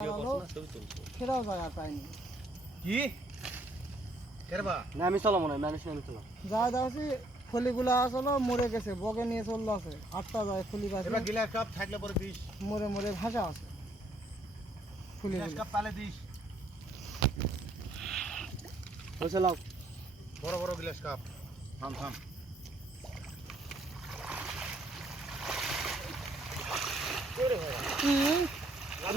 সেটাও জায়গা পাইনি কি কেরবা না আমি চলো মনে হয় মানুষ আমি চলো যা দেখছি ফলিগুলা আসলো মরে গেছে বগে নিয়ে চললো আছে আটটা যায় ফুলি গাছ এবার গিলাস কাপ থাকলে পরে দিস মরে মরে ভাসা আছে গিলাস ফুলিগুলো কাপ তালে দিস বসে লাও বড় বড় গিলাস কাপ থাম থাম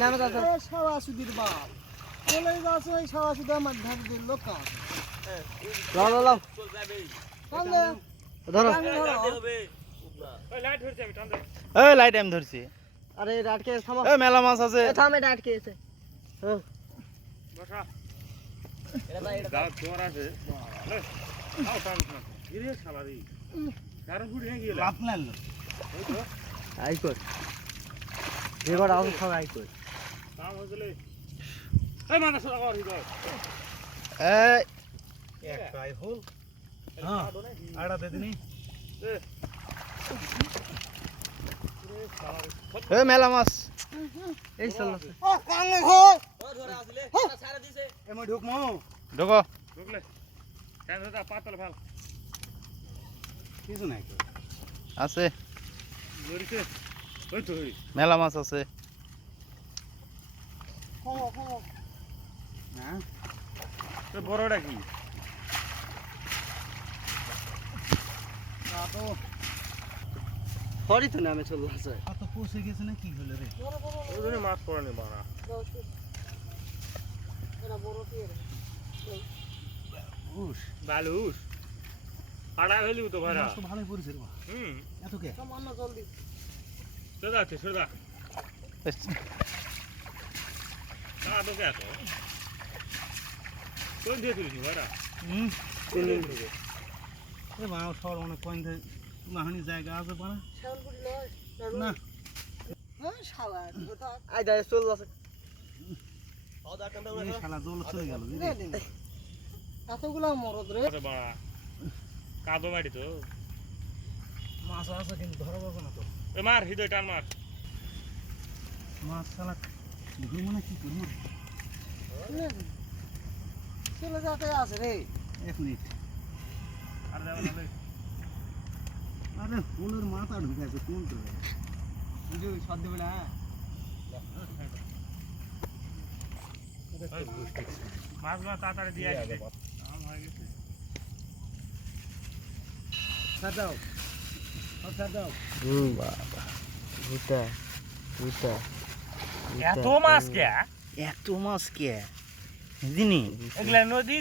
নামে দাদা সারা সুদির বাপ চলে যাচ্ছে ওই সারা সুদা আমার ধারে দিল লোক আছে লাও লাও লাও ধরো এই লাইট আমি ধরছি আরে রাটকে থামো এই মেলা মাছ আছে থামে রাটকে এসে হ্যাঁ আই কর এবার আউট খাও আই কর এই একটাই হল হ্যাঁ আড়া দে দিনি এই মেলা মাছ এই চলো ও কাঙ্গে ঘো এমই ঢুকমু ঢোকো কিছু নাই তো আছে মেলা মাছ আছে খাও খাও হ্যাঁ বড়টা কি তো সরি তো নামে চলো আছে তো পৌঁছে গেছে না কি হলো রে মাছ পড়ে বাড়া এটা বড় কি রে উস বালুস পাড়া হইলি তো ভাড়া তো ভালোই পড়েছে রে বাবা। এত কে সামান্য জলদি সোজা আছে সোজা তো কে আছো কোন দিয়ে তুলিস ভাড়া এ মা সর অনেক পয়েন্ট নাহানি জায়গা আছে বানা শালপুরি লয় না হ্যাঁ শালা কথা আই দাই চল আছে এই শালা জল চলে গেল রে দিন এতগুলা মরদ রে বাড়া কাদো মাটি তো মাছ আছে কিন্তু ধরা যাবে না তো এ মার হৃদয় টান মার মাছ শালা ঢুকবো না কি করবো চলে যাতে আছে রে 1 মিনিট আর যাবে না আরে ফুলের মাথা ঢুকাইছে কোন তো বুঝু সদ দেবে না মাছগুলো তাড়াতাড়ি দিয়ে আসবে ছাড় দাও ছাড় দাও বাবা ভুটা ভুটা এত মাছ কে এত মাছ কে দিনি এগুলা নদী